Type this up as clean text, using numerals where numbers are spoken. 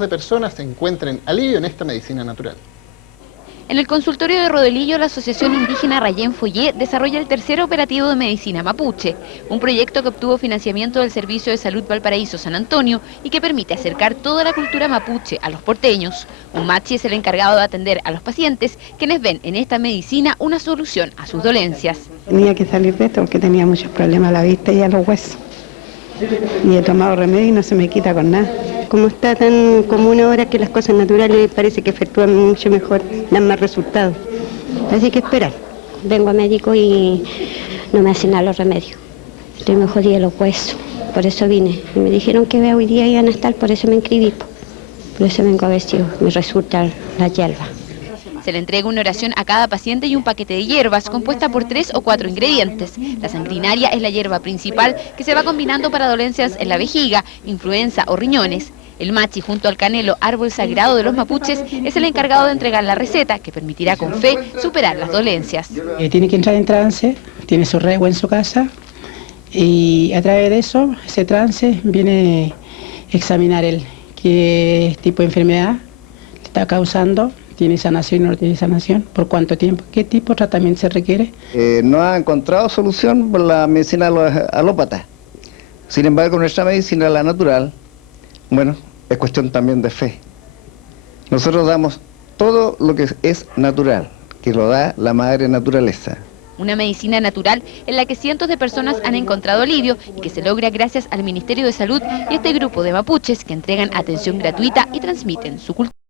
de personas encuentren alivio en esta medicina natural. En el consultorio de Rodelillo, la Asociación Indígena Rayén Follé desarrolla el tercer operativo de medicina mapuche, un proyecto que obtuvo financiamiento del Servicio de Salud Valparaíso San Antonio y que permite acercar toda la cultura mapuche a los porteños. Un machi es el encargado de atender a los pacientes, quienes ven en esta medicina una solución a sus dolencias. Tenía que salir de esto porque tenía muchos problemas a la vista y a los huesos. Y he tomado remedio y no se me quita con nada. Como está tan común ahora que las cosas naturales parece que efectúan mucho mejor, dan más resultados. Así que esperar. Vengo a médico y no me hacen nada los remedios. Estoy muy jodida los huesos, por eso vine. Y me dijeron que hoy día iban a estar, por eso me inscribí. Por eso vengo a ver si me resulta la hierba. Se le entrega una oración a cada paciente y un paquete de hierbas compuesta por 3 o 4 ingredientes. La sanguinaria es la hierba principal que se va combinando para dolencias en la vejiga, influenza o riñones. El machi, junto al canelo, árbol sagrado de los mapuches, es el encargado de entregar la receta que permitirá con fe superar las dolencias. Tiene que entrar en trance, tiene su regua en su casa y a través de eso, ese trance, viene a examinar qué tipo de enfermedad le está causando. ¿Tiene sanación o no tiene sanación? ¿Por cuánto tiempo? ¿Qué tipo de tratamiento se requiere? No ha encontrado solución por la medicina alópata. Sin embargo, nuestra medicina, la natural, bueno, es cuestión también de fe. Nosotros damos todo lo que es natural, que lo da la madre naturaleza. Una medicina natural en la que cientos de personas han encontrado alivio y que se logra gracias al Ministerio de Salud y este grupo de mapuches que entregan atención gratuita y transmiten su cultura.